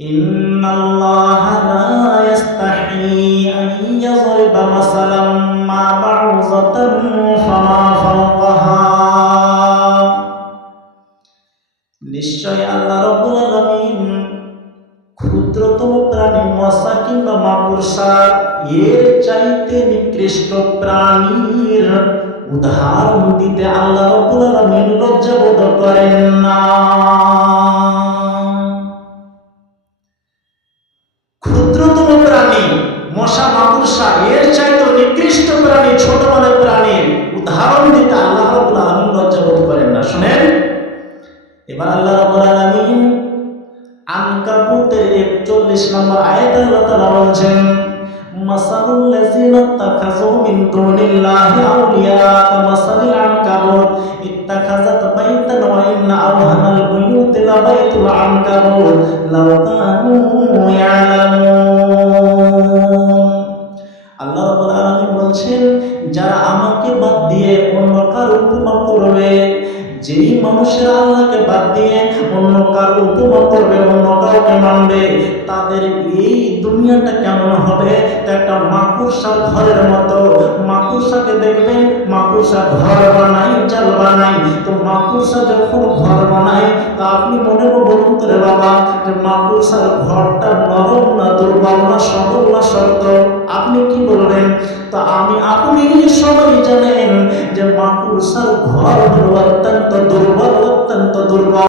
ইন্নাল্লাহা লা ইস্তাহি আন ইয়াযরিবা মাসালাম মা বা'উযাতান ফামা ফাওকাহা। নিশ্চয় আল্লাহ রাব্বুল আলামিন ক্ষুদ্রতম প্রাণী মশা কিংবা মাকড়সা এর চাইতে নিকৃষ্ট প্রাণীর উদাহরণ দিতে আল্লাহ রাব্বুল আলামিন লজ্জাবোধ করেন না। ক্ষুদ্রতম প্রাণী মশা মাকড়সা এর চাইতে নিকৃষ্ট প্রাণী ছোট মানের প্রাণীর উদাহরণ দিতে আল্লাহ রাব্বুল আলামিন লজ্জাবোধ করেন না। শুনেন, এবার আল্লাহ রাব্বুল আলামিন আনকাবুতের 41 নম্বর আয়াতে আল্লাহ তাআলা বলেন, মাসালুল লাযিনা ইত্তাখাযু মিন দুনিল্লাহি আউলিয়া কামাসালিল আনকাবুত ইত্তাখাযাত বাইতান ওয়া ইন্না আওহানাল বুয়ুতি লাবাইতুল আনকাবুত লাও কানু ইয়ালামুন। আল্লাহ রাব্বুল আলামিন বলেন, যারা আমাকে বাদ দিয়ে অন্য কারো উপমা করবে, যেই মানুষেরা আল্লাহকে বাদ দিয়ে অন্য কারো উপমা করবে, অন্য কাউকে মানবে, তাদের এই দুনিয়াটা কেমন হবে? একটা মাকড়সার ঘরের মতো। মাকড়সাকে দেখবেন, মাকড়সা ঘর বানায়, জাল বানায়। তো মাকড়সা যখন ঘর বানায়, তা আপনি মনে বলুন তো রে বাবা, যে মাকড়সার ঘরটা নরম না দুর্বল না সবল না শক্ত? আপনি কি বলবেন? তা আপনি সবাই জানেন যে মাকড়সার ঘর হলো অত্যন্ত দুর্বল, অত্যন্ত দুর্বল।